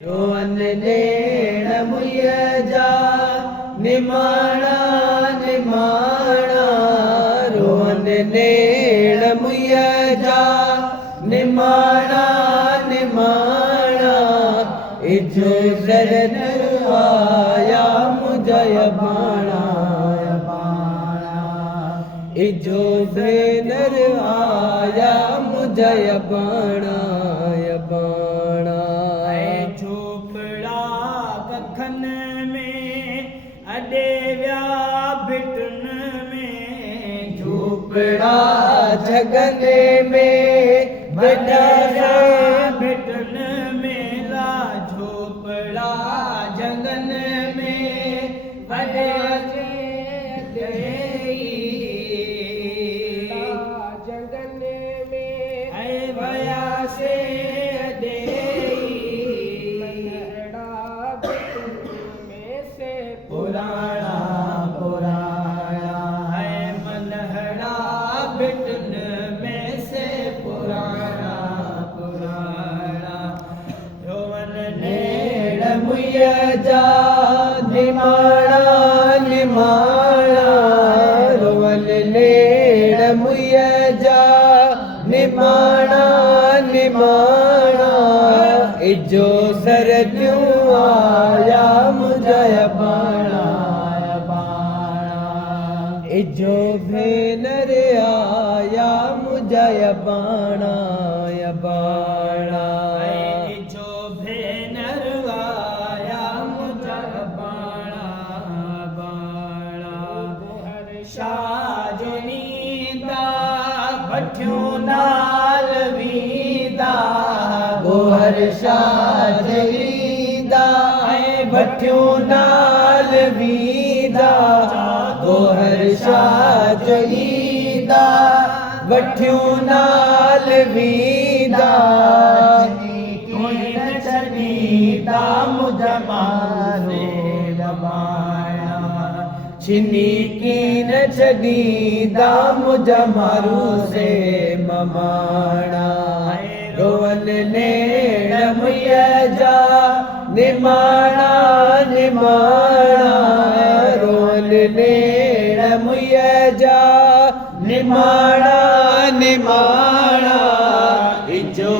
रोअन नेण मुय जा निमाणा निमाणा रोअन नेण मुय जा निमाणा निमाणा इजो शरण आया मुझय बाणा बाणा इजो भेनर आया मुझय बाणा बाणा झोपड़ा कखन में अडेव्या भिटन में झोपड़ा जगने में बड़ा भिटन में ला झोपड़ा जगन में बड़े जगन में ऐ भया से पुराना पुराना है मनहरा बिटन में से पुराना पुराना रोवन नेड़ मुय जा निमाणा निमाणा रोवन नेड़ मुय जा निमाणा निमाणा इजो सर क्यों आया मुझय बाणा बाणा इजो भेनर आया मुझय बाणा बाणा जो भेनर आया मुझय बाणा बाणा हर शाह नींदा भठियों नाल वीदा गोहर शाह वीदा भठियों नाल वीदा गोहर शाह वीदा भठियों नाल वीदा कोई न छनीदा मुझ मारे लबाया छिनी की न छदीदा मुझ मारू से ममाणा रोवन नेण मुय जा निमाणा निमाणा रोवन नेण मुय जा निमाणा निमाणा इजो